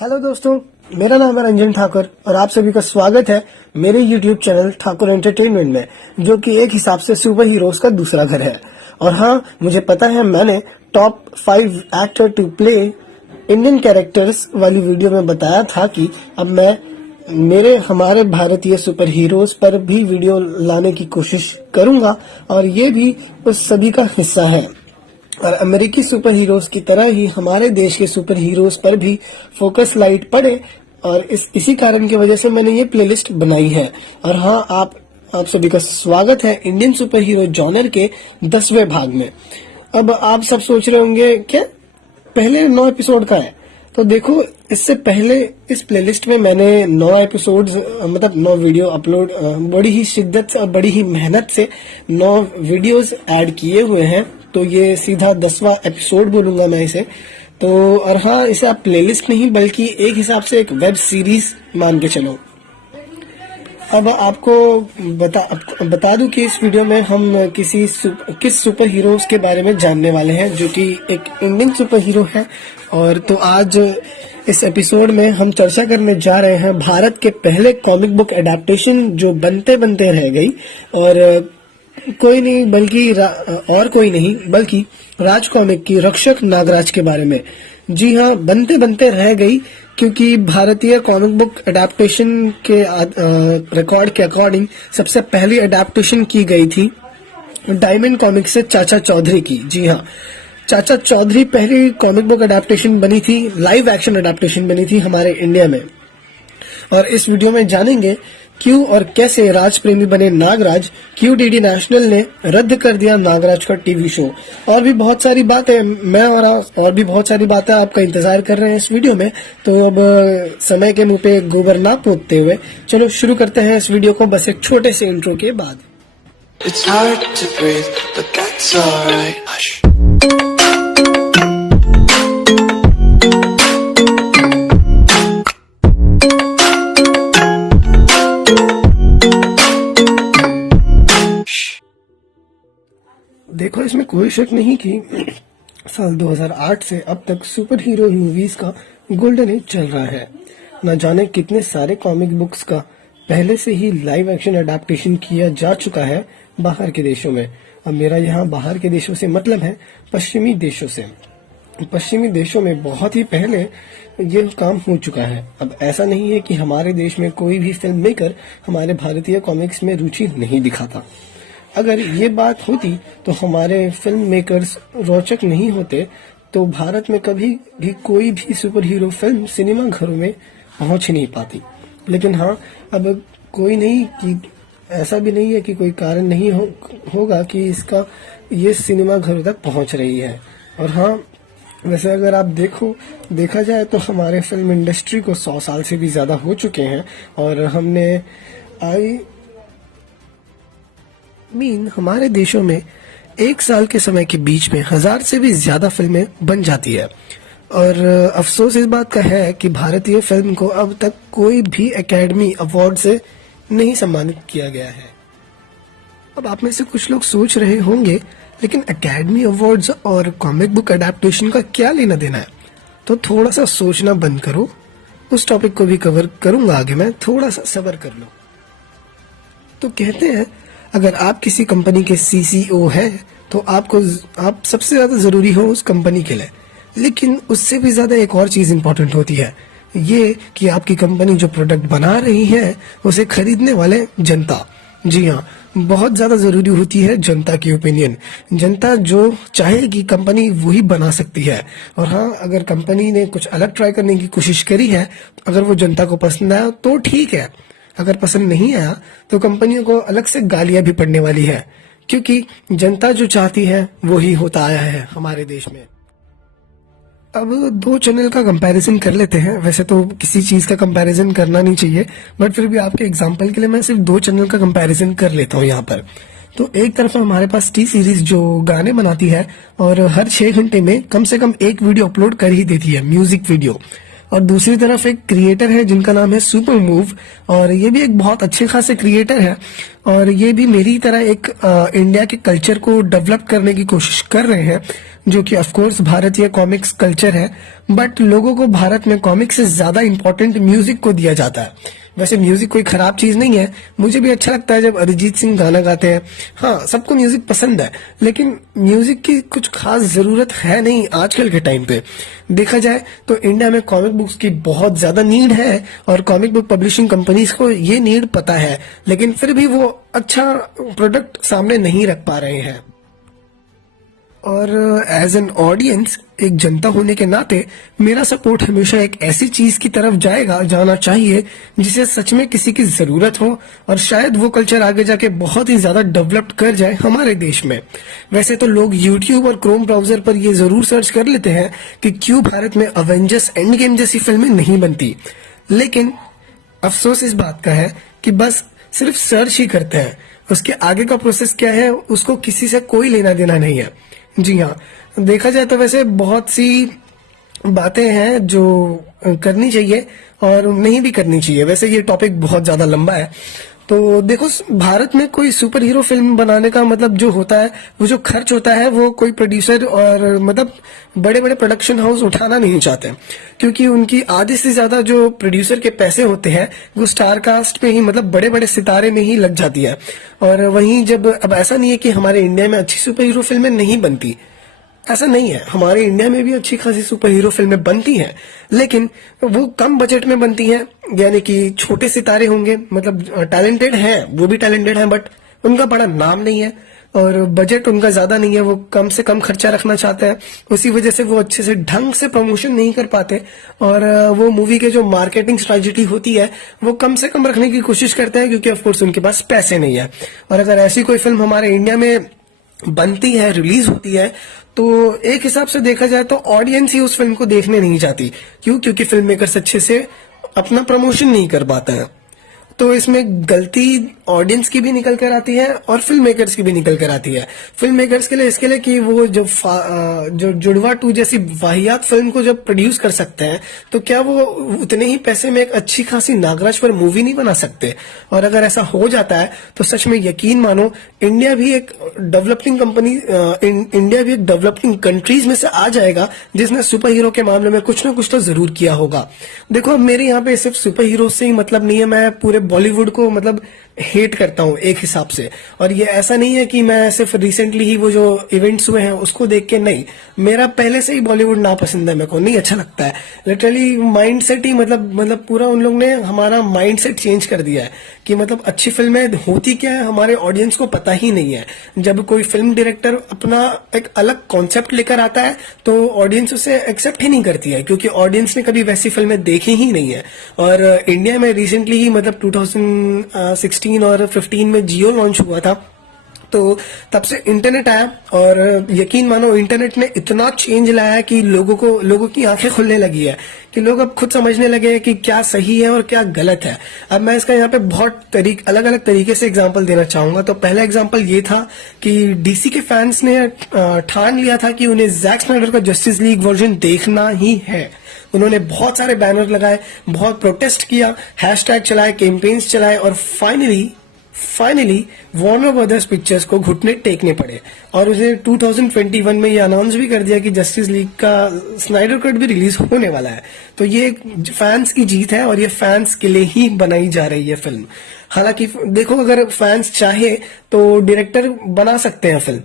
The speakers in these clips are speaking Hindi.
हेलो दोस्तों, मेरा नाम है रंजन ठाकुर और आप सभी का स्वागत है मेरे YouTube चैनल ठाकुर एंटरटेनमेंट में, जो कि एक हिसाब से सुपर हीरोज का दूसरा घर है। और हाँ, मुझे पता है मैंने top 5 actor to play Indian characters वाली वीडियो में बताया था कि अब मैं हमारे भारतीय सुपर हीरोज पर भी वीडियो लाने की कोशिश करूंगा और ये भी उस सभी का हिस्सा है। और अमेरिकी सुपर हीरोज की तरह ही हमारे देश के सुपर हीरोज पर भी फोकस लाइट पड़े, और इसी कारण की वजह से मैंने ये प्लेलिस्ट बनाई है। और हाँ, आप सभी का स्वागत है इंडियन सुपर हीरो जॉनर के 10वें भाग में। अब आप सब सोच रहे होंगे क्या पहले 9 एपिसोड का है? तो देखो, इससे पहले इस प्लेलिस्ट में मैंने 9 एपिसोड्स मतलब 9 वीडियो अपलोड बड़ी ही शिद्दत से और बड़ी ही मेहनत से 9 वीडियोस ऐड किए हुए हैं। तो ये सीधा 10वां एपिसोड बोलूंगा मैं इसे। तो और हाँ, इसे आप प्लेलिस्ट नहीं बल्कि एक हिसाब से एक वेब सीरीज मान के चलो। अब आपको बता दूं कि इस वीडियो में हम किस सुपर हीरोज के बारे में जानने वाले हैं, जो कि एक इंडियन सुपर हीरो है। और तो आज इस एपिसोड में हम चर्चा करने जा रहे हैं भारत के पहले कॉमिक बुक एडेप्टेशन जो बनते बनते रह गई, और कोई नहीं बल्कि राज कॉमिक की रक्षक नागराज के बारे में। जी हाँ, बनते बनते रह गई, क्योंकि भारतीय कॉमिक बुक एडेप्टेशन के रिकॉर्ड के अकॉर्डिंग सबसे पहली एडेप्टेशन की गई थी डायमंड कॉमिक से चाचा चौधरी की। जी हाँ, चाचा चौधरी पहली कॉमिक बुक एडेप्टेशन बनी थी, लाइव एक्शन एडेप्टेशन बनी थी हमारे इंडिया में। और इस वीडियो में जानेंगे क्यों और कैसे राज प्रेमी बने नागराज, क्यों डीडी नेशनल ने रद्द कर दिया नागराज का टीवी शो, और भी बहुत सारी बातें और भी बहुत सारी बातें आपका इंतजार कर रहे हैं इस वीडियो में। तो अब समय के मुंह पे गोबर ना पोतते हुए चलो शुरू करते हैं इस वीडियो को, बस एक छोटे से इंट्रो के बाद। It's hard to breathe, but that's alright. Hush. देखो, इसमें कोई शक नहीं कि साल 2008 से अब तक सुपर हीरो मूवीज का गोल्डन एज चल रहा है। न जाने कितने सारे कॉमिक बुक्स का पहले से ही लाइव एक्शन अडेप्टेशन किया जा चुका है बाहर के देशों में। अब मेरा यहाँ बाहर के देशों से मतलब है पश्चिमी देशों से। पश्चिमी देशों में बहुत ही पहले ये काम हो चुका है। अब ऐसा नहीं है कि हमारे देश में कोई भी फिल्म मेकर हमारे भारतीय कॉमिक्स में रुचि नहीं दिखाता। अगर ये बात होती तो हमारे फिल्म मेकर्स रोचक नहीं होते, तो भारत में कभी भी कोई भी सुपर हीरो फिल्म सिनेमा घरों में पहुंच ही नहीं पाती। लेकिन हाँ, अब कोई नहीं कि ऐसा भी नहीं है कि कोई कारण नहीं होगा कि ये सिनेमा घरों तक पहुंच रही है। और हाँ, वैसे अगर आप देखा जाए तो हमारे फिल्म इंडस्ट्री को 100 साल से भी ज्यादा हो चुके हैं, और हमारे देशों में 1 साल के समय के बीच में 1000 से भी ज्यादा फिल्में बन जाती है। और अफसोस इस बात का है कि भारतीय फिल्म को अब तक कोई भी एकेडमी अवार्ड से नहीं सम्मानित किया गया है। अब आप में से कुछ लोग सोच रहे होंगे, लेकिन एकेडमी अवार्ड्स और कॉमिक बुक एडेप्टेशन का क्या लेना देना है? तो थोड़ा सा सोचना बंद करो, उस टॉपिक को भी कवर करूंगा आगे मैं, थोड़ा सा सब्र कर लो। तो कहते हैं, अगर आप किसी कंपनी के सीसीओ हैं तो आप सबसे ज्यादा जरूरी हो उस कंपनी के लिए। लेकिन उससे भी ज्यादा एक और चीज इंपॉर्टेंट होती है, ये कि आपकी कंपनी जो प्रोडक्ट बना रही है उसे खरीदने वाले जनता। जी हाँ, बहुत ज्यादा जरूरी होती है जनता की ओपिनियन। जनता जो चाहेगी कंपनी वही बना सकती है। और हाँ, अगर कंपनी ने कुछ अलग ट्राई करने की कोशिश करी है, अगर वो जनता को पसंद आया तो ठीक है, अगर पसंद नहीं आया तो कंपनियों को अलग से गालियां भी पड़ने वाली है, क्योंकि जनता जो चाहती है वो ही होता आया है हमारे देश में। अब 2 चैनल का कंपैरिजन कर लेते हैं। वैसे तो किसी चीज का कंपैरिजन करना नहीं चाहिए, बट फिर भी आपके एग्जांपल के लिए मैं सिर्फ 2 चैनल का कंपैरिजन कर लेता हूँ यहाँ पर। तो एक तरफ हमारे पास टी सीरीज जो गाने बनाती है और हर 6 घंटे में कम से कम एक वीडियो अपलोड कर ही देती है, म्यूजिक वीडियो। और दूसरी तरफ एक क्रिएटर है जिनका नाम है सुपर मूव, और ये भी एक बहुत अच्छे खासे क्रिएटर है, और ये भी मेरी तरह एक इंडिया के कल्चर को डेवलप करने की कोशिश कर रहे हैं, जो कि ऑफ कोर्स भारतीय कॉमिक्स कल्चर है, बट लोगों को भारत में कॉमिक्स से ज्यादा इंपॉर्टेंट म्यूजिक को दिया जाता है। वैसे म्यूजिक कोई खराब चीज नहीं है, मुझे भी अच्छा लगता है जब अरिजीत सिंह गाना गाते हैं। हाँ, सबको म्यूजिक पसंद है, लेकिन म्यूजिक की कुछ खास जरूरत है नहीं आजकल के टाइम पे। देखा जाए तो इंडिया में कॉमिक बुक्स की बहुत ज्यादा नीड है, और कॉमिक बुक पब्लिशिंग कंपनीज को ये नीड पता है, लेकिन फिर भी वो अच्छा प्रोडक्ट सामने नहीं रख पा रहे हैं। और एज एन ऑडियंस, एक जनता होने के नाते मेरा सपोर्ट हमेशा एक ऐसी चीज की तरफ जाना चाहिए जिसे सच में किसी की जरूरत हो, और शायद वो कल्चर आगे जाके बहुत ही ज्यादा डेवलप्ड कर जाए हमारे देश में। वैसे तो लोग यूट्यूब और क्रोम ब्राउजर पर ये जरूर सर्च कर लेते हैं कि क्यों भारत में अवेंजर्स एंड गेम जैसी फिल्में नहीं बनती, लेकिन अफसोस इस बात का है कि बस सिर्फ सर्च ही करते हैं, उसके आगे का प्रोसेस क्या है उसको किसी से कोई लेना देना नहीं है। जी हाँ, देखा जाए तो वैसे बहुत सी बातें हैं जो करनी चाहिए और नहीं भी करनी चाहिए। वैसे ये टॉपिक बहुत ज्यादा लंबा है। तो देखो, भारत में कोई सुपर हीरो फिल्म बनाने का मतलब जो होता है, वो जो खर्च होता है, वो कोई प्रोड्यूसर और मतलब बड़े बड़े प्रोडक्शन हाउस उठाना नहीं चाहते, क्योंकि उनकी आधे से ज्यादा जो प्रोड्यूसर के पैसे होते हैं वो स्टार कास्ट में ही, मतलब बड़े बड़े सितारे में ही लग जाती है। और वहीं जब अब ऐसा नहीं है कि हमारे इंडिया में अच्छी सुपर हीरो फिल्में नहीं बनती, ऐसा नहीं है, हमारे इंडिया में भी अच्छी खासी सुपर हीरो फिल्में बनती हैं, लेकिन वो कम बजट में बनती हैं। यानी कि छोटे सितारे होंगे, मतलब टैलेंटेड हैं, वो भी टैलेंटेड हैं, बट उनका बड़ा नाम नहीं है और बजट उनका ज्यादा नहीं है, वो कम से कम खर्चा रखना चाहते हैं। उसी वजह से वो अच्छे से ढंग से प्रमोशन नहीं कर पाते, और वो मूवी के जो मार्केटिंग स्ट्रेटेजी होती है वो कम से कम रखने की कोशिश करते हैं, क्योंकि ऑफकोर्स उनके पास पैसे नहीं है। और अगर ऐसी कोई फिल्म हमारे इंडिया में बनती है, रिलीज होती है, तो एक हिसाब से देखा जाए तो ऑडियंस ही उस फिल्म को देखने नहीं जाती। क्यों? क्योंकि फिल्म मेकर्स अच्छे से अपना प्रमोशन नहीं कर पाते हैं। तो इसमें गलती ऑडियंस की भी निकल कर आती है और फिल्म मेकर्स की भी निकल कर आती है। फिल्म मेकर्स के लिए इसके लिए कि वो जो जुड़वा 2 जैसी वाहियात फिल्म को जब प्रोड्यूस कर सकते हैं, तो क्या वो उतने ही पैसे में एक अच्छी खासी नागराज पर मूवी नहीं बना सकते? और अगर ऐसा हो जाता है तो सच में यकीन मानो, इंडिया भी एक डेवलपिंग कंट्रीज में से आ जाएगा जिसने सुपर हीरो के मामले में कुछ ना कुछ तो जरूर किया होगा। देखो, अब मेरे यहाँ पे सिर्फ सुपर हीरो से ही मतलब नहीं है, मैं पूरे बॉलीवुड को मतलब हेट करता हूँ एक हिसाब से। और ये ऐसा नहीं है कि मैं सिर्फ रिसेंटली ही वो जो इवेंट्स हुए हैं उसको देख के, नहीं, मेरा पहले से ही बॉलीवुड नापसंद है, मेरे को नहीं अच्छा लगता है। लिटरली माइंडसेट ही मतलब पूरा उन लोग ने हमारा माइंडसेट चेंज कर दिया है कि मतलब अच्छी फिल्में होती क्या है हमारे ऑडियंस को पता ही नहीं है। जब कोई फिल्म डायरेक्टर अपना एक अलग कॉन्सेप्ट लेकर आता है तो ऑडियंस उसे एक्सेप्ट ही नहीं करती है, क्योंकि ऑडियंस ने कभी वैसी फिल्में देखी ही नहीं है। और इंडिया में रिसेंटली ही मतलब 2016 और 15 में जियो लॉन्च हुआ था, तो तब से इंटरनेट आया, और यकीन मानो इंटरनेट ने इतना चेंज लाया कि लोगों की आंखें खुलने लगी है, कि लोग अब खुद समझने लगे हैं कि क्या सही है और क्या गलत है। अब मैं इसका यहाँ पे बहुत अलग अलग तरीके से एग्जांपल देना चाहूंगा। तो पहला एग्जांपल ये था कि डीसी के फैंस ने ठान लिया था कि उन्हें जैक स्नाइडर का जस्टिस लीग वर्जन देखना ही है। उन्होंने बहुत सारे बैनर लगाए, बहुत प्रोटेस्ट किया, हैशटैग चलाए, कैंपेन्स चलाए, और फाइनली वार्नर ब्रदर्स पिक्चर्स को घुटने टेकने पड़े, और उसे 2021 में ये अनाउंस भी कर दिया कि जस्टिस लीग का स्नाइडर कट भी रिलीज होने वाला है। तो ये फैंस की जीत है, और ये फैंस के लिए ही बनाई जा रही है फिल्म। हालांकि देखो, अगर फैंस चाहे तो डायरेक्टर बना सकते हैं फिल्म।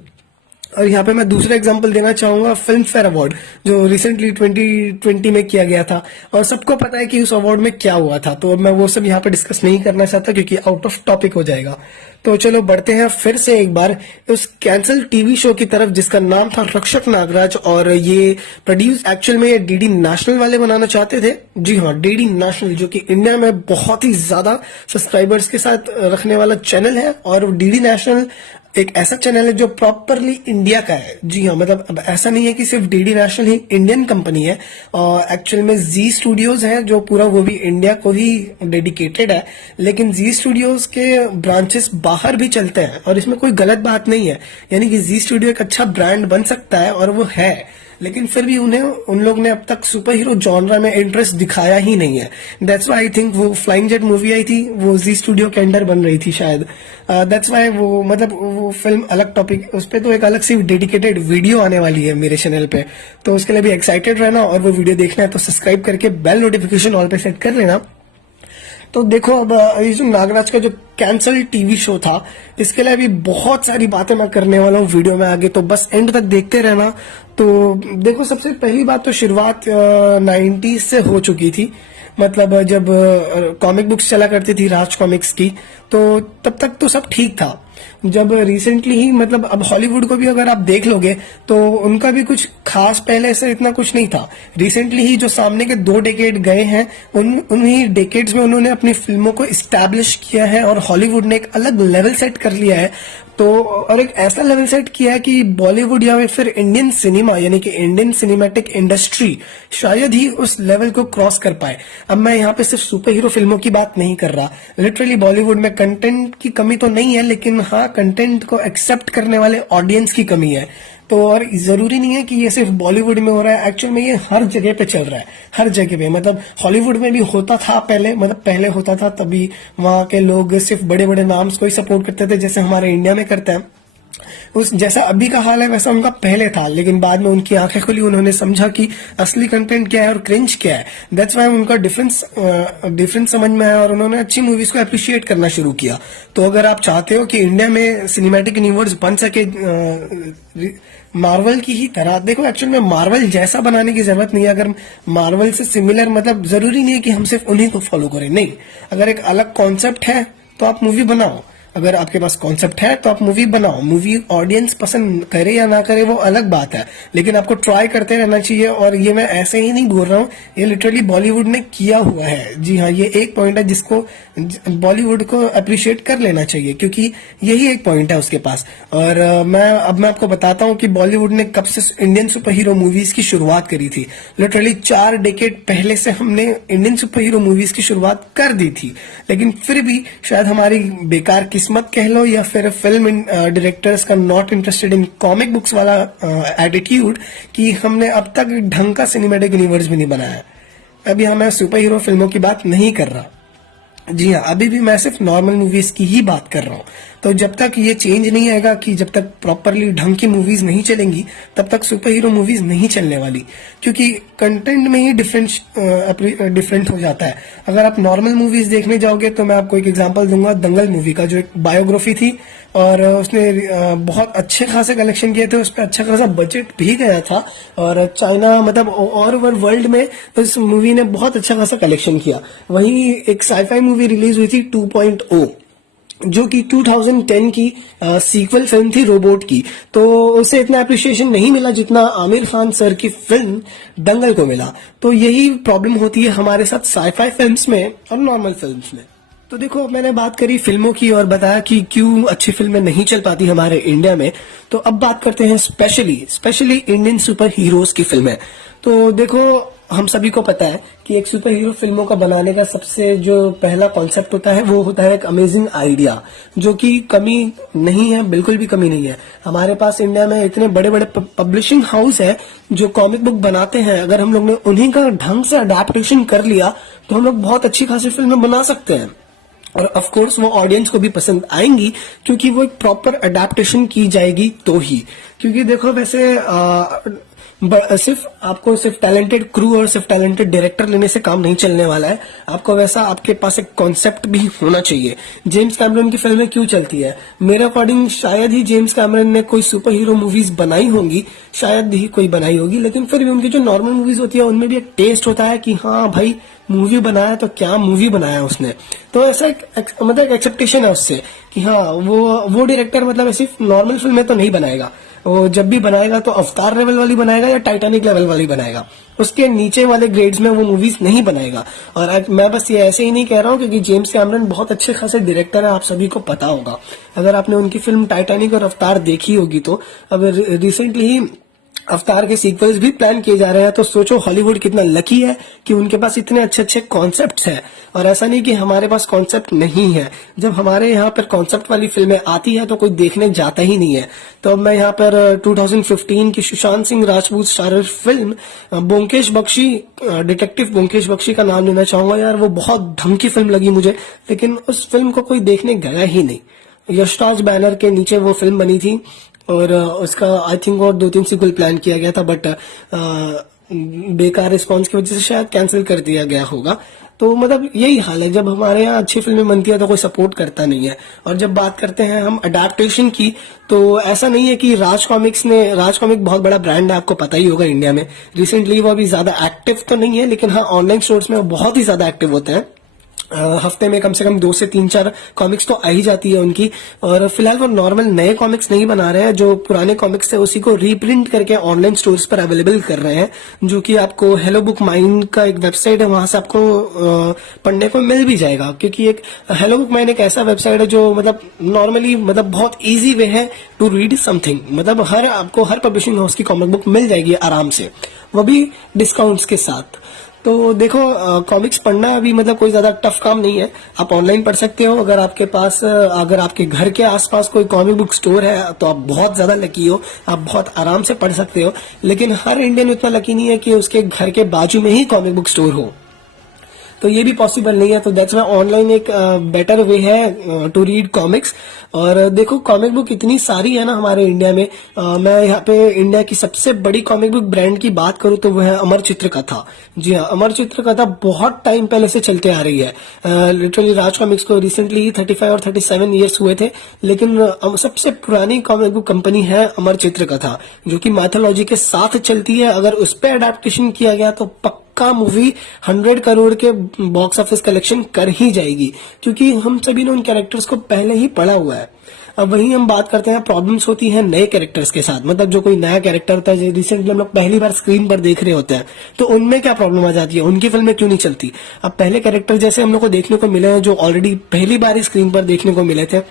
और यहाँ पे मैं दूसरा एग्जांपल देना चाहूंगा, फिल्म फेयर अवार्ड जो रिसेंटली 2020 में किया गया था, और सबको पता है कि उस अवार्ड में क्या हुआ था, तो मैं वो सब यहाँ पे डिस्कस नहीं करना चाहता क्योंकि आउट ऑफ टॉपिक हो जाएगा। तो चलो बढ़ते हैं फिर से एक बार उस कैंसल टीवी शो की तरफ जिसका नाम था रक्षक नागराज, और ये प्रोड्यूस एक्चुअल में ये डीडी नेशनल वाले बनाना चाहते थे। जी हाँ, डीडी नेशनल, जो कि इंडिया में बहुत ही ज्यादा सब्सक्राइबर्स के साथ रखने वाला चैनल है, और डीडी नेशनल एक ऐसा चैनल है जो प्रॉपरली इंडिया का है। जी हाँ, मतलब अब ऐसा नहीं है कि सिर्फ डीडी नेशनल ही इंडियन कंपनी है, और एक्चुअल में जी स्टूडियोज है जो पूरा वो भी इंडिया को ही डेडिकेटेड है, लेकिन जी स्टूडियोज के ब्रांचेस बाहर भी चलते हैं, और इसमें कोई गलत बात नहीं है। यानी कि जी स्टूडियो एक अच्छा ब्रांड बन सकता है, और वो है। लेकिन फिर भी उन लोग ने अब तक सुपर हीरो जॉनरा में इंटरेस्ट दिखाया ही नहीं है। दैट्स वाई आई थिंक वो फ्लाइंग जेट मूवी आई थी, वो जी स्टूडियो के अंडर बन रही थी शायद। दैट्स वाई वो मतलब वो फिल्म अलग टॉपिक, उस पर तो एक अलग सी डेडिकेटेड वीडियो आने वाली है मेरे चैनल पे, तो उसके लिए भी एक्साइटेड रहना, और वो वीडियो देखना है तो सब्सक्राइब करके बेल नोटिफिकेशन ऑल पे सेट कर लेना। तो देखो, अब ये जो नागराज का जो कैंसल टीवी शो था, इसके लिए अभी बहुत सारी बातें मैं करने वाला हूँ वीडियो में आगे, तो बस एंड तक देखते रहना। तो देखो, सबसे पहली बात तो शुरुआत 90s से हो चुकी थी। मतलब जब कॉमिक बुक्स चला करती थी राज कॉमिक्स की, तो तब तक तो सब ठीक था। जब रिसेंटली ही, मतलब अब हॉलीवुड को भी अगर आप देख लोगे तो उनका भी कुछ खास पहले से इतना कुछ नहीं था। रिसेंटली ही जो सामने के 2 डेकेड गए हैं, उन्हीं डेकेड्स में उन्होंने अपनी फिल्मों को इस्टेब्लिश किया है और हॉलीवुड ने एक अलग लेवल सेट कर लिया है। तो और एक ऐसा लेवल सेट किया है कि बॉलीवुड या फिर इंडियन सिनेमा यानी कि इंडियन सिनेमैटिक इंडस्ट्री शायद ही उस लेवल को क्रॉस कर पाए। अब मैं यहाँ पे सिर्फ सुपर हीरो फिल्मों की बात नहीं कर रहा, लिटरली बॉलीवुड में कंटेंट की कमी तो नहीं है, लेकिन हाँ, कंटेंट को एक्सेप्ट करने वाले ऑडियंस की कमी है। तो और जरूरी नहीं है कि ये सिर्फ बॉलीवुड में हो रहा है, एक्चुअल में ये हर जगह पे चल रहा है, हर जगह पे। मतलब हॉलीवुड में भी होता था पहले, मतलब पहले होता था, तभी वहां के लोग सिर्फ बड़े बड़े नाम्स को ही सपोर्ट करते थे, जैसे हमारे इंडिया में करते हैं। उस जैसा अभी का हाल है वैसा उनका पहले था, लेकिन बाद में उनकी आंखें खुली, उन्होंने समझा कि असली कंटेंट क्या है और क्रिंज क्या है। दैट्स वाई उनका डिफरेंस समझ में आया और उन्होंने अच्छी मूवीज को अप्रिशिएट करना शुरू किया। तो अगर आप चाहते हो कि इंडिया में सिनेमैटिक यूनिवर्स बन सके मार्वल की ही तरह, देखो एक्चुअल में मार्वल जैसा बनाने की जरूरत नहीं है। अगर मार्वल से सिमिलर, मतलब जरूरी नहीं है कि हम सिर्फ उन्हीं को फॉलो करें, नहीं। अगर एक अलग कॉन्सेप्ट है तो आप मूवी बनाओ, अगर आपके पास कॉन्सेप्ट है तो आप मूवी बनाओ। मूवी ऑडियंस पसंद करे या ना करे वो अलग बात है, लेकिन आपको ट्राई करते रहना चाहिए। और ये मैं ऐसे ही नहीं बोल रहा हूँ, ये लिटरली बॉलीवुड ने किया हुआ है। जी हाँ, ये एक पॉइंट है जिसको बॉलीवुड को अप्रिशिएट कर लेना चाहिए, क्योंकि यही एक पॉइंट है उसके पास। और मैं आपको बताता हूँ कि बॉलीवुड ने कब से इंडियन सुपर हीरो मूवीज की शुरुआत करी थी। लिटरली 4 डेकेड पहले से हमने इंडियन सुपर हीरो मूवीज की शुरुआत कर दी थी, लेकिन फिर भी शायद हमारी बेकार किस्मत कह लो या फिर फिल्म डायरेक्टर्स का not interested in comic books वाला एटीट्यूड, कि हमने अब तक ढंग का सिनेमैटिक यूनिवर्स भी नहीं बनाया। अभी हाँ, मैं सुपर हीरो फिल्मों की बात नहीं कर रहा, जी हाँ, अभी भी मैं सिर्फ नॉर्मल मूवीज की ही बात कर रहा हूँ। तो जब तक ये चेंज नहीं आएगा, कि जब तक प्रॉपरली ढंग की मूवीज नहीं चलेंगी, तब तक सुपर हीरो मूवीज नहीं चलने वाली, क्योंकि कंटेंट में ही डिफरेंट हो जाता है। अगर आप नॉर्मल मूवीज देखने जाओगे तो मैं आपको एक एग्जांपल दूंगा, दंगल मूवी का, जो एक बायोग्राफी थी और उसने बहुत अच्छे खासे कलेक्शन किए थे, उस पर अच्छा खासा बजट भी गया था, और चाइना मतलब ऑल ओवर वर्ल्ड में इस मूवी ने बहुत अच्छा खासा कलेक्शन किया। वहीं एक साईफाई मूवी रिलीज हुई थी 2.0, जो कि 2010 की सीक्वल फिल्म थी रोबोट की, तो उसे इतना अप्रिशिएशन नहीं मिला जितना आमिर खान सर की फिल्म दंगल को मिला। तो यही प्रॉब्लम होती है हमारे साथ साईफाई फिल्म्स में और नॉर्मल फिल्म्स में। तो देखो, मैंने बात करी फिल्मों की और बताया कि क्यों अच्छी फिल्में नहीं चल पाती हमारे इंडिया में। तो अब बात करते हैं स्पेशली इंडियन सुपर हीरोज की फिल्में। तो देखो, हम सभी को पता है कि एक सुपर हीरो फिल्मों का बनाने का सबसे जो पहला कॉन्सेप्ट होता है वो होता है एक अमेजिंग आइडिया, जो कि कमी नहीं है, बिल्कुल भी कमी नहीं है। हमारे पास इंडिया में इतने बड़े बड़े पब्लिशिंग हाउस है जो कॉमिक बुक बनाते हैं। अगर हम लोग ने उन्हीं का ढंग से अडेप्टेशन कर लिया तो हम लोग बहुत अच्छी खासी फिल्में बना सकते हैं, और ऑफ कोर्स वो ऑडियंस को भी पसंद आएंगी, क्योंकि वो एक प्रॉपर अडेप्टेशन की जाएगी तो ही। क्योंकि देखो, वैसे सिर्फ टैलेंटेड क्रू और सिर्फ टैलेंटेड डायरेक्टर लेने से काम नहीं चलने वाला है। आपको वैसा आपके पास एक कॉन्सेप्ट भी होना चाहिए। जेम्स कैमरन की फिल्में क्यों चलती है? मेरे अकॉर्डिंग शायद ही जेम्स कैमरन ने कोई सुपर हीरो मूवीज बनाई होंगी, शायद ही कोई बनाई होगी, लेकिन फिर भी उनकी जो नॉर्मल मूवीज होती है उनमें भी एक टेस्ट होता है कि हाँ भाई, मूवी बनाया तो क्या मूवी बनाया उसने। तो ऐसा मतलब एक एक्सेप्टेशन है उससे कि हाँ, वो डायरेक्टर मतलब सिर्फ नॉर्मल फिल्में तो नहीं बनाएगा, वो जब भी बनाएगा तो अवतार लेवल वाली बनाएगा या टाइटैनिक लेवल वाली बनाएगा, उसके नीचे वाले ग्रेड्स में वो मूवीज नहीं बनाएगा। और मैं बस ये ऐसे ही नहीं कह रहा हूँ, क्योंकि जेम्स कैमरन बहुत अच्छे खासे डायरेक्टर है, आप सभी को पता होगा। अगर आपने उनकी फिल्म टाइटैनिक और अवतार देखी होगी तो अब रिसेंटली ही अवतार के सीक्वल्स भी प्लान किए जा रहे हैं। तो सोचो हॉलीवुड कितना लकी है कि उनके पास इतने अच्छे अच्छे कॉन्सेप्ट्स हैं। और ऐसा नहीं कि हमारे पास कॉन्सेप्ट नहीं है, जब हमारे यहाँ पर कॉन्सेप्ट वाली फिल्में आती है तो कोई देखने जाता ही नहीं है। तो अब मैं यहाँ पर 2015 की Sushant Singh Rajput starrer film Byomkesh Bakshi, detective Byomkesh Bakshi का नाम लेना चाहूंगा। यार वो बहुत ढंग की फिल्म लगी मुझे, लेकिन उस फिल्म को कोई देखने गया ही नहीं। यशराज बैनर के नीचे वो फिल्म बनी थी और उसका आई थिंक और 2-3 सीक्वल प्लान किया गया था, बट बेकार रिस्पांस की वजह से शायद कैंसिल कर दिया गया होगा। तो मतलब यही हाल है, जब हमारे यहाँ अच्छी फिल्में बनती है तो कोई सपोर्ट करता नहीं है। और जब बात करते हैं हम अडेप्टेशन की, तो ऐसा नहीं है कि राज कॉमिक बहुत बड़ा ब्रांड है, आपको पता ही होगा इंडिया में। रिसेंटली वो अभी ज्यादा एक्टिव तो नहीं है, लेकिन हाँ ऑनलाइन स्टोर्स में वो बहुत ही ज्यादा एक्टिव होते हैं। हफ्ते में कम से कम 2 से 3-4 कॉमिक्स तो आ ही जाती है उनकी। और फिलहाल वो नॉर्मल नए कॉमिक्स नहीं बना रहे हैं, जो पुराने कॉमिक्स थे उसी को रीप्रिंट करके ऑनलाइन स्टोर्स पर अवेलेबल कर रहे हैं, जो कि आपको हेलो बुक माइंड का एक वेबसाइट है, वहां से आपको पढ़ने को मिल भी जाएगा। क्योंकि एक हेलो बुक माइंड एक ऐसा वेबसाइट है जो मतलब नॉर्मली मतलब बहुत ईजी वे है टू रीड समथिंग। मतलब आपको हर पब्लिशिंग हाउस की कॉमिक बुक मिल जाएगी आराम से, वो भी डिस्काउंट्स के साथ। तो देखो कॉमिक्स पढ़ना अभी मतलब कोई ज्यादा टफ काम नहीं है, आप ऑनलाइन पढ़ सकते हो। अगर आपके घर के आसपास कोई कॉमिक बुक स्टोर है तो आप बहुत ज्यादा लकी हो, आप बहुत आराम से पढ़ सकते हो। लेकिन हर इंडियन उतना लकी नहीं है कि उसके घर के बाजू में ही कॉमिक बुक स्टोर हो, तो ये भी पॉसिबल नहीं है। तो दैट्स वाई ऑनलाइन एक बेटर वे है टू रीड कॉमिक्स। और देखो कॉमिक बुक इतनी सारी है ना हमारे इंडिया में। मैं यहाँ पे इंडिया की सबसे बड़ी कॉमिक बुक ब्रांड की बात करूँ तो वो है अमर चित्र कथा। जी हाँ, अमर चित्र कथा बहुत टाइम पहले से चलते आ रही है। लिटरली राज कॉमिक्स को रिसेंटली 35 और 37 ईयर्स हुए थे, लेकिन सबसे पुरानी कॉमिक बुक कंपनी है अमर चित्र कथा, जो कि मैथोलॉजी के साथ चलती है। अगर उस पर अडेप्टेशन किया गया तो का मूवी 100 करोड़ के बॉक्स ऑफिस कलेक्शन कर ही जाएगी, क्योंकि हम सभी ने उन कैरेक्टर्स को पहले ही पढ़ा हुआ है। अब वही हम बात करते हैं, प्रॉब्लम्स होती है नए कैरेक्टर्स के साथ। मतलब जो कोई नया कैरेक्टर होता है, रिसेंटली हम लोग पहली बार स्क्रीन पर देख रहे होते हैं, तो उनमें क्या प्रॉब्लम आ जाती है, उनकी फिल्में क्यों नहीं चलती। अब पहले कैरेक्टर जैसे हम लोग को देखने को मिले हैं, जो ऑलरेडी पहली बार ही स्क्रीन पर देखने को मिले थे।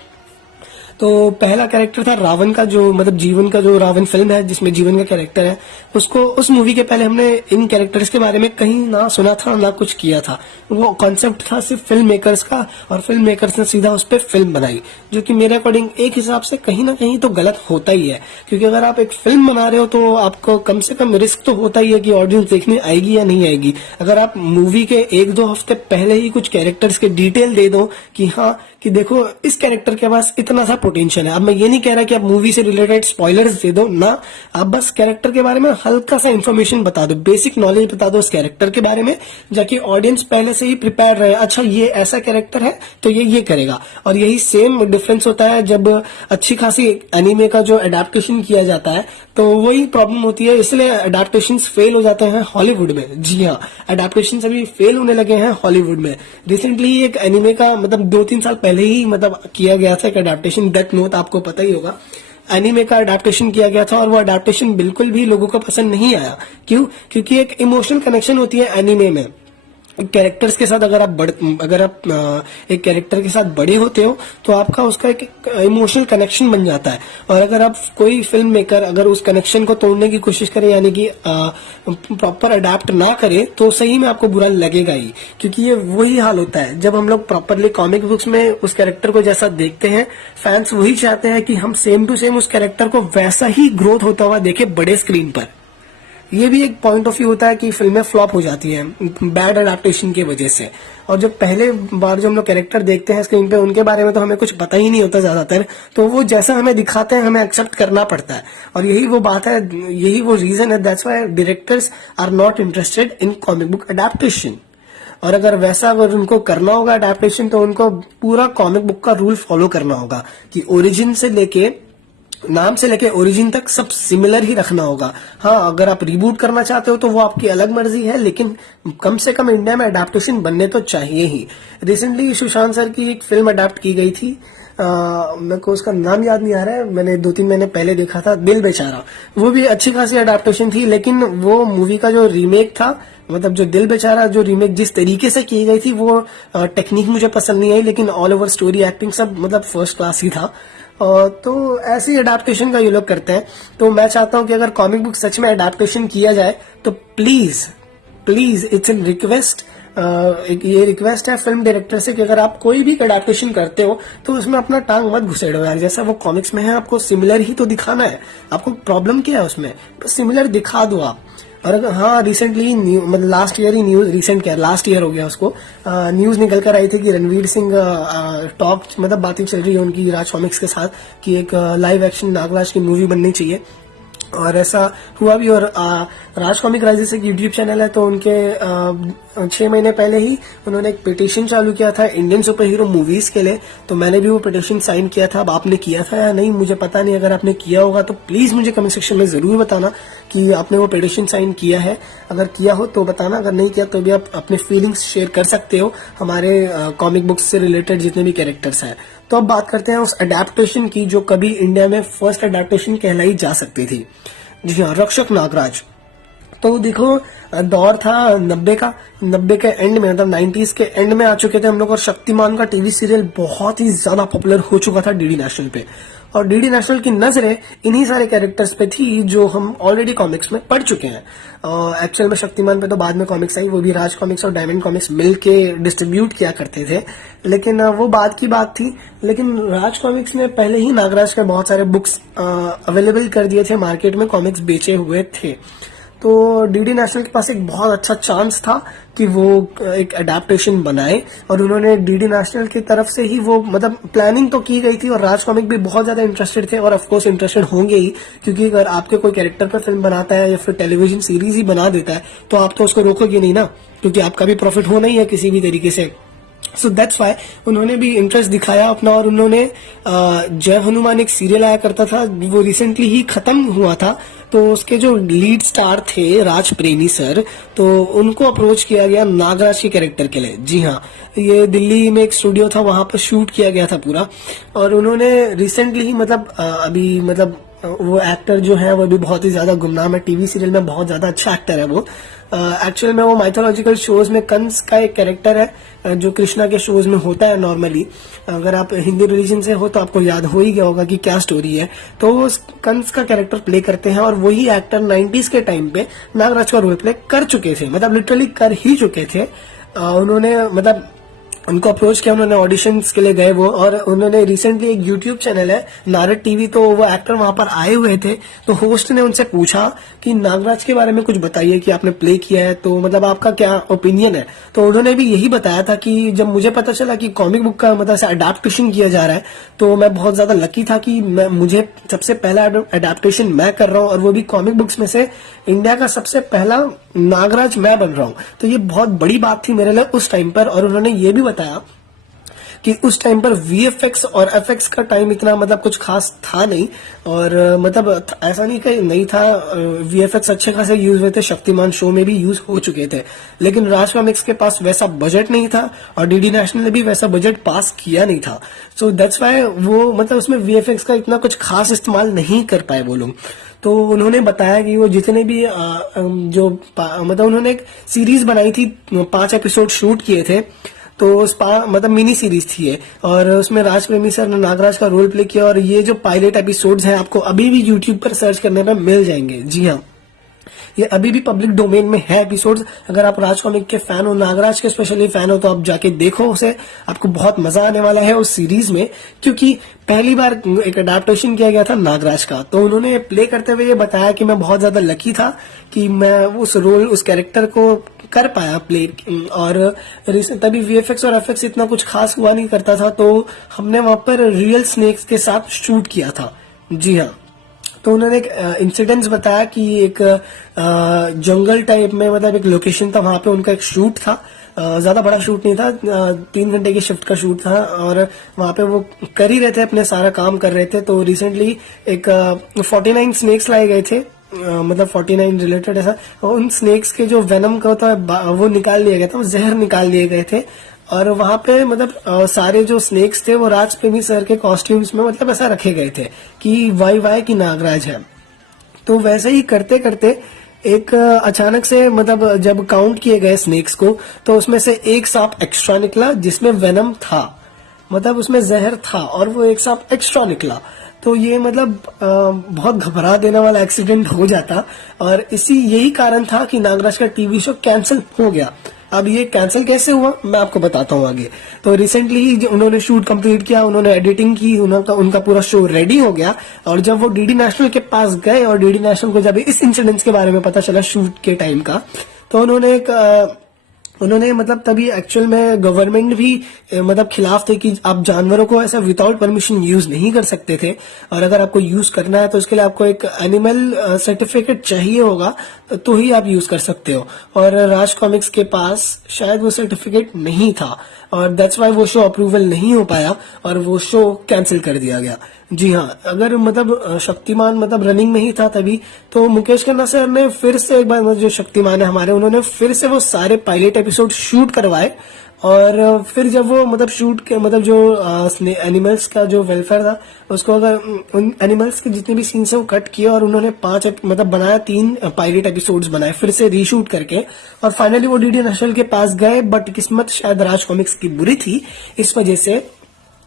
तो पहला कैरेक्टर था रावण का, जो मतलब जीवन का जो रावण फिल्म है जिसमें जीवन का कैरेक्टर है, उसको उस मूवी के पहले हमने इन कैरेक्टर्स के बारे में कहीं ना सुना था ना कुछ किया था। वो कॉन्सेप्ट था सिर्फ फिल्म मेकर्स का, और फिल्म मेकर्स ने सीधा उस पर फिल्म बनाई, जो कि मेरे अकॉर्डिंग एक हिसाब से कहीं ना कहीं तो गलत होता ही है। क्योंकि अगर आप एक फिल्म बना रहे हो तो आपको कम से कम रिस्क तो होता ही है कि ऑडियंस देखने आएगी या नहीं आएगी। अगर आप मूवी के 1-2 हफ्ते पहले ही कुछ कैरेक्टर्स के डिटेल दे दो कि हाँ कि देखो इस कैरेक्टर के पास इतना सा पोटेंशियल है। अब मैं ये नहीं कह रहा कि आप मूवी से रिलेटेड स्पॉयलर्स दे दो ना, आप बस कैरेक्टर के बारे में हल्का सा इन्फॉर्मेशन बता दो, बेसिक नॉलेज बता दो उस कैरेक्टर के बारे में, जाकि ऑडियंस पहले से ही प्रिपेयर रहे। अच्छा ये ऐसा कैरेक्टर है तो ये करेगा। और यही सेम डिफरेंस होता है जब अच्छी खासी एनिमे का जो अडेप्टेशन किया जाता है, तो वही प्रॉब्लम होती है। इसलिए अडेप्टेशन फेल हो जाते हैं हॉलीवुड में। जी हाँ, अडेप्टेशन अभी फेल होने लगे हैं हॉलीवुड में। रिसेंटली एक एनिमे का मतलब 2-3 साल पहले ही मतलब किया गया था एक अडेप्टेशन, डेथ नोट, आपको पता ही होगा। एनिमे का अडेप्टेशन किया गया था और वो अडेप्टेशन बिल्कुल भी लोगों को पसंद नहीं आया। क्यों? क्योंकि एक इमोशनल कनेक्शन होती है एनिमे में कैरेक्टर्स के साथ। अगर आप एक कैरेक्टर के साथ बड़े होते हो तो आपका उसका एक इमोशनल कनेक्शन बन जाता है। और अगर आप कोई फिल्म मेकर अगर उस कनेक्शन को तोड़ने की कोशिश करे, यानी कि प्रॉपर अडेप्ट ना करे, तो सही में आपको बुरा लगेगा ही। क्योंकि ये वही हाल होता है जब हम लोग प्रॉपरली कॉमिक बुक्स में उस कैरेक्टर को जैसा देखते हैं, फैंस वही चाहते हैं कि हम सेम टू सेम उस कैरेक्टर को वैसा ही ग्रोथ होता हुआ देखे बड़े स्क्रीन पर। ये भी एक पॉइंट ऑफ व्यू होता है कि फिल्में फ्लॉप हो जाती हैं बैड अडेप्टेशन की वजह से। और जब पहले बार जो हम लोग कैरेक्टर देखते हैं स्क्रीन पे, उनके बारे में तो हमें कुछ पता ही नहीं होता ज्यादातर, तो वो जैसा हमें दिखाते हैं हमें एक्सेप्ट करना पड़ता है। और यही वो बात है, यही वो रीजन है, that's why directors are not interested in comic book adaptation. और अगर उनको करना होगा अडेप्टेशन, तो उनको पूरा कॉमिक बुक का रूल फॉलो करना होगा कि ओरिजिन से लेके नाम से लेके ओरिजिन तक सब सिमिलर ही रखना होगा। हाँ, अगर आप रिबूट करना चाहते हो तो वो आपकी अलग मर्जी है, लेकिन कम से कम इंडिया में अडेप्टेशन बनने तो चाहिए ही। रिसेंटली सुशांत सर की एक फिल्म अडेप्ट की गई थी, मेरे को उसका नाम याद नहीं आ रहा है, मैंने 2-3 महीने पहले देखा था, दिल बेचारा। वो भी अच्छी खासी अडेप्टेशन थी, लेकिन वो मूवी का जो रीमेक था, मतलब जो दिल बेचारा जो रीमेक जिस तरीके से की गई थी, वो टेक्निक मुझे पसंद नहीं आई, लेकिन ऑल ओवर स्टोरी एक्टिंग सब मतलब फर्स्ट क्लास ही था। तो ऐसी अडेप्टेशन का ये लोग करते हैं। तो मैं चाहता हूं कि अगर कॉमिक बुक सच में अडेप्टेशन किया जाए तो please please it's an request, ये रिक्वेस्ट है फिल्म डायरेक्टर से कि अगर आप कोई भी अडेप्टेशन करते हो तो उसमें अपना टांग मत घुसेड़ो यार। जैसा वो कॉमिक्स में है आपको सिमिलर ही तो दिखाना है। आपको प्रॉब्लम क्या है उसमें, बस सिमिलर दिखा दो आप। और अगर हाँ रिसेंटली मतलब लास्ट ईयर ही न्यूज, रिसेंट क्या लास्ट ईयर हो गया उसको, न्यूज निकल कर आई थी कि रणवीर सिंह टॉक मतलब बातें चल रही है उनकी राज कॉमिक्स के साथ कि एक लाइव एक्शन नागराज की मूवी बननी चाहिए। और ऐसा हुआ भी। और राज कॉमिक राइजेस एक यूट्यूब चैनल है, तो उनके 6 महीने पहले ही उन्होंने एक पिटीशन चालू किया था इंडियन सुपर हीरो मूवीज के लिए। तो मैंने भी वो पिटीशन साइन किया था। अब आपने किया था या नहीं मुझे पता नहीं, अगर आपने किया होगा तो प्लीज मुझे कमेंट सेक्शन में जरूर बताना कि आपने वो पिटीशन साइन किया है। अगर किया हो तो बताना, अगर नहीं किया तो भी आप अपने फीलिंग्स शेयर कर सकते हो हमारे कॉमिक बुक्स से रिलेटेड जितने भी कैरेक्टर्स हैं। तो अब बात करते हैं उस अडेप्टेशन की जो कभी इंडिया में फर्स्ट अडेप्टेशन कहलाई जा सकती थी। जी हाँ, रक्षक नागराज। तो देखो दौर था 90 के एंड में, मतलब 90s के एंड में आ चुके थे हम लोग, और शक्तिमान का टीवी सीरियल बहुत ही ज्यादा पॉपुलर हो चुका था डीडी नेशनल पे। और डीडी नेशनल की नजरें इन्हीं सारे कैरेक्टर्स पे थी जो हम ऑलरेडी कॉमिक्स में पढ़ चुके हैं। एक्चुअल में शक्तिमान पे तो बाद में कॉमिक्स आई, वो भी राज कॉमिक्स और डायमंड कॉमिक्स मिलके डिस्ट्रीब्यूट किया करते थे, लेकिन वो बाद की बात थी। लेकिन राज कॉमिक्स ने पहले ही नागराज के बहुत सारे बुक्स अवेलेबल कर दिए थे, मार्केट में कॉमिक्स बेचे हुए थे। तो डीडी नेशनल के पास एक बहुत अच्छा चांस था कि वो एक अडेप्टेशन बनाए, और उन्होंने डीडी नेशनल की तरफ से ही वो मतलब प्लानिंग तो की गई थी, और राज कॉमिक भी बहुत ज्यादा इंटरेस्टेड थे, और ऑफ कोर्स इंटरेस्टेड होंगे ही, क्योंकि अगर आपके कोई कैरेक्टर पर फिल्म बनाता है या फिर टेलीविजन सीरीज ही बना देता है तो आप तो उसको रोकोगे नहीं ना, क्योंकि आपका भी प्रॉफिट होना ही है किसी भी तरीके से। सो दैट्स वाई उन्होंने भी इंटरेस्ट दिखाया अपना, और उन्होंने जय हनुमान एक सीरियल आया करता था, वो रिसेंटली ही खत्म हुआ था। तो उसके जो लीड स्टार थे राज प्रेमी सर, तो उनको अप्रोच किया गया नागराज के कैरेक्टर के लिए। जी हाँ, ये दिल्ली में एक स्टूडियो था, वहां पर शूट किया गया था पूरा। और उन्होंने रिसेंटली ही मतलब अभी मतलब वो एक्टर जो है वो भी बहुत ही ज्यादा गुमनाम है, टीवी सीरियल में बहुत ज्यादा अच्छा एक्टर है वो। एक्चुअल में वो माइथोलॉजिकल शोज में कंस का एक कैरेक्टर है जो कृष्णा के शोज में होता है नॉर्मली। अगर आप हिंदी रिलीजन से हो तो आपको याद हो ही गया होगा कि क्या स्टोरी है। तो वो कंस का कैरेक्टर प्ले करते हैं, और वही एक्टर 90s के टाइम पे नागराज का रोल प्ले कर चुके थे, मतलब लिटरली कर ही चुके थे। उन्होंने मतलब उनको अप्रोच किया, उन्होंने ऑडिशंस के लिए गए वो, और उन्होंने रिसेंटली एक यूट्यूब चैनल है नारद टीवी, तो वो एक्टर वहां पर आए हुए थे। तो होस्ट ने उनसे पूछा कि नागराज के बारे में कुछ बताइए कि आपने प्ले किया है, तो मतलब आपका क्या ओपिनियन है। तो उन्होंने भी यही बताया था कि जब मुझे पता चला कि कॉमिक बुक का मतलब से अडेप्टेशन किया जा रहा है, तो मैं बहुत ज्यादा लकी था कि मुझे सबसे पहला अडेप्टेशन मैं कर रहा हूँ, और वो भी कॉमिक बुक्स में से इंडिया का सबसे पहला नागराज मैं बन रहा हूँ। तो ये बहुत बड़ी बात थी मेरे लिए उस टाइम पर। और उन्होंने ये भी बताया कि उस टाइम पर वीएफएक्स और एफएक्स का टाइम इतना मतलब कुछ खास था नहीं, और मतलब ऐसा नहीं कि नहीं था, वीएफएक्स अच्छे खासे यूज हुए थे, शक्तिमान शो में भी यूज हो चुके थे, लेकिन राज कॉमिक्स के पास वैसा बजट नहीं था, और डीडी नेशनल ने भी वैसा बजट पास किया नहीं था। सो दैट्स वाई वो मतलब उसमें वीएफएक्स का इतना कुछ खास इस्तेमाल नहीं कर पाए वो लोग। तो उन्होंने बताया कि वो जितने भी जो मतलब उन्होंने एक सीरीज बनाई थी, 5 एपिसोड शूट किए थे, तो उस मतलब मिनी सीरीज थी ये, और उसमें राज प्रेमी सर ने नागराज का रोल प्ले किया। और ये जो पायलट एपिसोड्स हैं आपको अभी भी यूट्यूब पर सर्च करने पर मिल जाएंगे। जी हाँ, ये अभी भी पब्लिक डोमेन में है एपिसोड्स। अगर आप राज कॉमिक के फैन हो, नागराज के स्पेशली फैन हो, तो आप जाके देखो उसे, आपको बहुत मजा आने वाला है उस सीरीज में, क्योंकि पहली बार एक अडेप्टेशन किया गया था नागराज का। तो उन्होंने प्ले करते हुए ये बताया कि मैं बहुत ज्यादा लकी था कि मैं उस रोल उस कैरेक्टर को कर पाया प्ले, और तभी वीएफएक्स और एफएक्स इतना कुछ खास हुआ नहीं करता था, तो हमने वहां पर रियल स्नेक्स के साथ शूट किया था। जी हाँ, तो उन्होंने एक इंसिडेंट्स बताया कि एक जंगल टाइप में मतलब एक लोकेशन था, वहां पे उनका एक शूट था, ज्यादा बड़ा शूट नहीं था, 3 घंटे की शिफ्ट का शूट था, और वहां पे वो कर ही रहे थे, अपने सारा काम कर रहे थे। तो रिसेंटली एक 49 स्नेक्स लाए गए थे, मतलब 49 रिलेटेड ऐसा, उन स्नेक्स के जो वेनम का होता है वो निकाल लिया गया था, वो जहर निकाल लिए गए थे। और वहां पे मतलब सारे जो स्नेक्स थे वो राज प्रेमी सर के कॉस्ट्यूम्स में मतलब ऐसा रखे गए थे कि वाई की नागराज है। तो वैसे ही करते करते एक अचानक से मतलब जब काउंट किए गए स्नेक्स को, तो उसमें से एक सांप एक्स्ट्रा निकला जिसमें वेनम था। मतलब उसमें जहर था और वो एक सांप एक्स्ट्रा निकला। तो ये मतलब बहुत घबरा देने वाला एक्सीडेंट हो जाता और यही कारण था कि नागराज का टीवी शो कैंसिल हो गया। अब ये कैंसिल कैसे हुआ मैं आपको बताता हूँ आगे। तो रिसेंटली ही उन्होंने शूट कंप्लीट किया, उन्होंने एडिटिंग की, उनका पूरा शो रेडी हो गया और जब वो डीडी नेशनल के पास गए और डीडी नेशनल को जब इस इंसिडेंट के बारे में पता चला शूट के टाइम का, तो उन्होंने मतलब तभी एक्चुअल में गवर्नमेंट भी मतलब खिलाफ थे कि आप जानवरों को ऐसा विदाउट परमिशन यूज नहीं कर सकते थे और अगर आपको यूज करना है तो उसके लिए आपको एक एनिमल सर्टिफिकेट चाहिए होगा तो ही आप यूज कर सकते हो। और राज कॉमिक्स के पास शायद वो सर्टिफिकेट नहीं था और दैट्स वाई वो शो अप्रूवल नहीं हो पाया और वो शो कैंसिल कर दिया गया। जी हाँ, अगर मतलब शक्तिमान मतलब रनिंग में ही था तभी तो मुकेश खन्ना सर ने फिर से एक बार जो शक्तिमान है हमारे, उन्होंने फिर से वो सारे पायलट एपिसोड शूट करवाए और फिर जब वो मतलब शूट के मतलब जो एनिमल्स का जो वेलफेयर था उसको अगर उन एनिमल्स के जितने भी सीन्स है वो कट किए और उन्होंने 5 मतलब बनाया 3 पायलट एपिसोड्स बनाए फिर से रीशूट करके और फाइनली वो डीडी नेशनल के पास गए। बट किस्मत शायद राज कॉमिक्स की बुरी थी, इस वजह से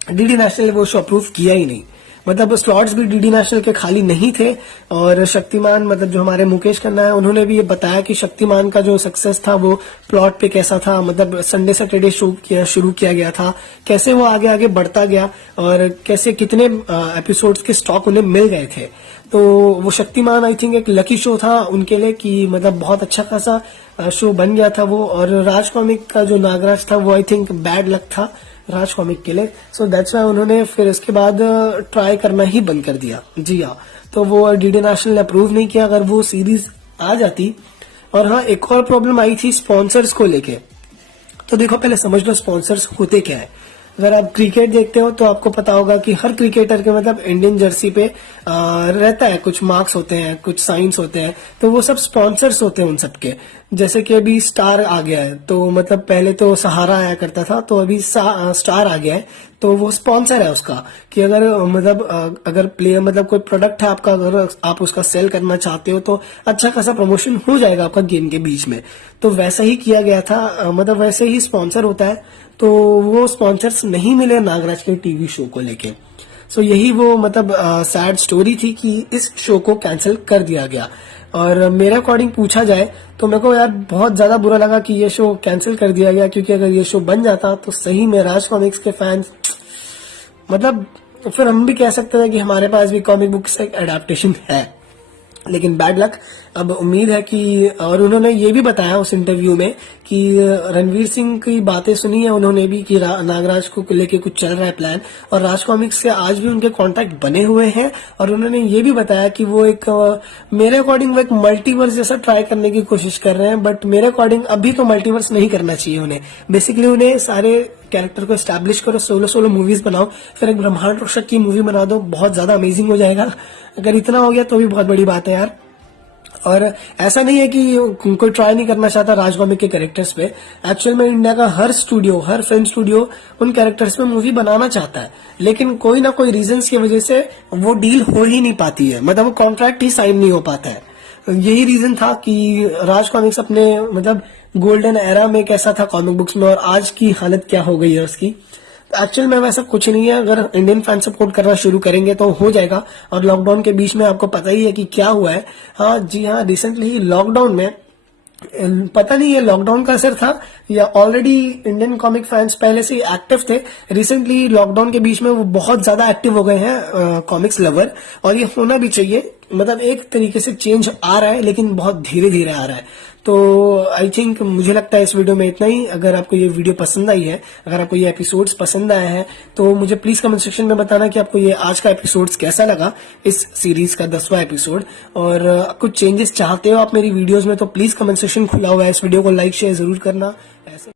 डीडी नेशनल वो शो अप्रूव किया ही नहीं। मतलब स्लॉट्स भी डीडी नेशनल के खाली नहीं थे और शक्तिमान मतलब जो हमारे मुकेश खन्ना है उन्होंने भी ये बताया कि शक्तिमान का जो सक्सेस था वो प्लॉट पे कैसा था, मतलब संडे सैटरडे शो शुरू किया गया था, कैसे वो आगे आगे बढ़ता गया और कैसे कितने एपिसोड्स के स्टॉक उन्हें मिल गए थे। तो वो शक्तिमान आई थिंक एक लकी शो था उनके लिए कि मतलब बहुत अच्छा खासा शो बन गया था वो। और राज कॉमिक का जो नागराज था वो आई थिंक बैड लक था राज कॉमिक के लिए, सो दैट्स वाई उन्होंने फिर उसके बाद ट्राई करना ही बंद कर दिया। जी हाँ, तो वो डीडी नेशनल ने अप्रूव नहीं किया अगर वो सीरीज आ जाती। और हाँ, एक और प्रॉब्लम आई थी स्पॉन्सर्स को लेके। तो देखो पहले समझ लो स्पॉन्सर्स होते क्या है। अगर आप क्रिकेट देखते हो तो आपको पता होगा कि हर क्रिकेटर के मतलब इंडियन जर्सी पे रहता है, कुछ मार्क्स होते हैं, कुछ साइंस होते हैं, तो वो सब स्पॉन्सर्स होते हैं उन सबके। जैसे कि अभी स्टार आ गया है तो मतलब पहले तो सहारा आया करता था तो अभी स्टार आ गया है तो वो स्पॉन्सर है उसका कि अगर मतलब अगर प्लेयर मतलब कोई प्रोडक्ट है आपका, अगर आप उसका सेल करना चाहते हो तो अच्छा खासा प्रमोशन हो जाएगा आपका गेम के बीच में। तो वैसा ही किया गया था, मतलब वैसे ही स्पॉन्सर होता है। तो वो स्पॉन्सर्स नहीं मिले नागराज के टीवी शो को लेके। सो यही वो मतलब सैड स्टोरी थी कि इस शो को कैंसिल कर दिया गया। और मेरे अकॉर्डिंग पूछा जाए तो मेरे को यार बहुत ज्यादा बुरा लगा कि ये शो कैंसिल कर दिया गया, क्योंकि अगर ये शो बन जाता तो सही में राज कॉमिक्स के फैंस मतलब फिर हम भी कह सकते हैं कि हमारे पास भी कॉमिक बुक से एक एडेप्टेशन है। लेकिन बैड लक। अब उम्मीद है कि, और उन्होंने ये भी बताया उस इंटरव्यू में कि रणवीर सिंह की बातें सुनी है उन्होंने भी कि नागराज को लेके कुछ चल रहा है प्लान और राज कॉमिक्स से आज भी उनके कांटेक्ट बने हुए हैं। और उन्होंने ये भी बताया कि वो एक मेरे अकॉर्डिंग वो एक मल्टीवर्स जैसा ट्राई करने की कोशिश कर रहे हैं। बट मेरे अकॉर्डिंग अभी तो मल्टीवर्स नहीं करना चाहिए उन्हें। बेसिकली उन्हें सारे कैरेक्टर को एस्टैब्लिश करो, सोलो मूवीज बनाओ, फिर एक ब्रह्मांड रोशक की मूवी बना दो, बहुत ज्यादा अमेजिंग हो जाएगा। अगर इतना हो गया तो भी बहुत बड़ी बात है यार। और ऐसा नहीं है कि कोई ट्राई नहीं करना चाहता राज कॉमिक के कैरेक्टर्स पे। एक्चुअल में इंडिया का हर फिल्म स्टूडियो उन कैरेक्टर्स पे मूवी बनाना चाहता है, लेकिन कोई ना कोई रीजंस की वजह से वो डील हो ही नहीं पाती है, मतलब वो कॉन्ट्रैक्ट ही साइन नहीं हो पाता है। यही रीजन था कि राज कॉमिक्स अपने मतलब गोल्डन एरा में कैसा था कॉमिक बुक्स में और आज की हालत क्या हो गई है उसकी। एक्चुअल में वैसा कुछ नहीं है, अगर इंडियन फैन सपोर्ट करना शुरू करेंगे तो हो जाएगा। और लॉकडाउन के बीच में आपको पता ही है कि क्या हुआ है। हाँ जी हाँ, रिसेंटली ही लॉकडाउन में पता नहीं ये लॉकडाउन का असर था या ऑलरेडी इंडियन कॉमिक फैंस पहले से एक्टिव थे। रिसेंटली लॉकडाउन के बीच में वो बहुत ज्यादा एक्टिव हो गए हैं कॉमिक्स लवर, और ये होना भी चाहिए। मतलब एक तरीके से चेंज आ रहा है लेकिन बहुत धीरे धीरे आ रहा है। तो आई थिंक मुझे लगता है इस वीडियो में इतना ही। अगर आपको ये वीडियो पसंद आई है, अगर आपको ये एपिसोड्स पसंद आए हैं तो मुझे प्लीज कमेंट सेक्शन में बताना कि आपको ये आज का एपिसोड्स कैसा लगा, इस सीरीज का 10वां एपिसोड। और कुछ चेंजेस चाहते हो आप मेरी वीडियोस में तो प्लीज कमेंट सेक्शन खुला हुआ है, इस वीडियो को लाइक शेयर जरूर करना ऐसे।